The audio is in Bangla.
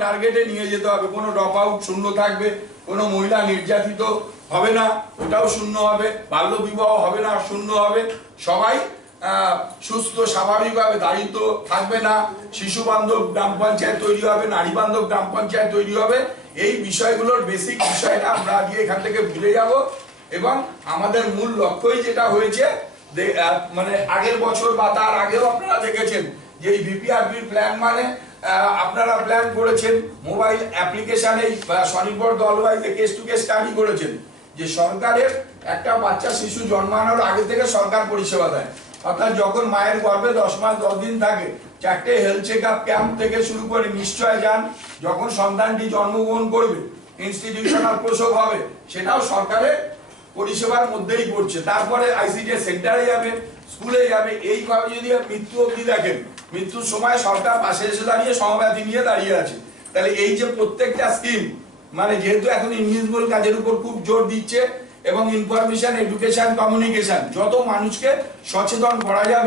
টার্গেটে নিয়ে যেতে হবে। কোনো ড্রপ আউট শূন্য থাকবে, কোনো মহিলা নির্যাতিত হবে না, ওটাও শূন্য হবে, বাল্য বিবাহ হবে না, শূন্য হবে। সবাই সুস্থ, স্বাভাবিকভাবে দারিদ্র থাকবে না। শিশু বান্ধব গ্রাম পঞ্চায়েত তৈরি হবে, নারী বান্ধব গ্রাম পঞ্চায়েত তৈরি হবে। এই বিষয়গুলোর বেসিক বিষয়টা আমরা আজকে এখান থেকে ভুলে যাব এবং আমাদের মূল লক্ষ্যই যেটা হয়েছে মানে আগের বছর বা তার আগেও আপনারা দেখেছেন যে এই বিপিআরপির প্ল্যান মানে আপনারা প্ল্যান করেছেন মোবাইল অ্যাপ্লিকেশনে স্বনির্ভর দলবাইতে কেস টু কেস স্টাডি করেছেন, যে সরকারের একটা বাচ্চা শিশু জন্মানোর আগে থেকে সরকার পরিষেবা দেয়। অর্থাৎ যখন মায়ের গর্ভে দশ মাস, দশ দিন থাকে, চারটে হেলথ চেক আপ ক্যাম্প থেকে শুরু করে নিশ্চয় যান, যখন সন্তানটি জন্মগ্রহণ করবে ইনস্টিটিউশনাল প্রসব হবে, সেটাও সরকারের পরিষেবার মধ্যেই পড়ছে। তারপরে আইসিডি সেন্টারে যাবে স্কুলে যাবে। এইভাবে যদি মৃত্যু অবধি দেখেন, মৃত্যুর সময় সরকার পাশে এসে দাঁড়িয়ে সমব্যাধি নিয়ে দাঁড়িয়ে আছে। তাহলে এই যে প্রত্যেকটা স্কিম মানে যেহেতু এখন ইনভিজিবল কাজের উপর খুব জোর দিচ্ছে এবং ইনফরমেশন এডুকেশন কমিউনিকেশন যত মানুষকে সচেতন করা যাবে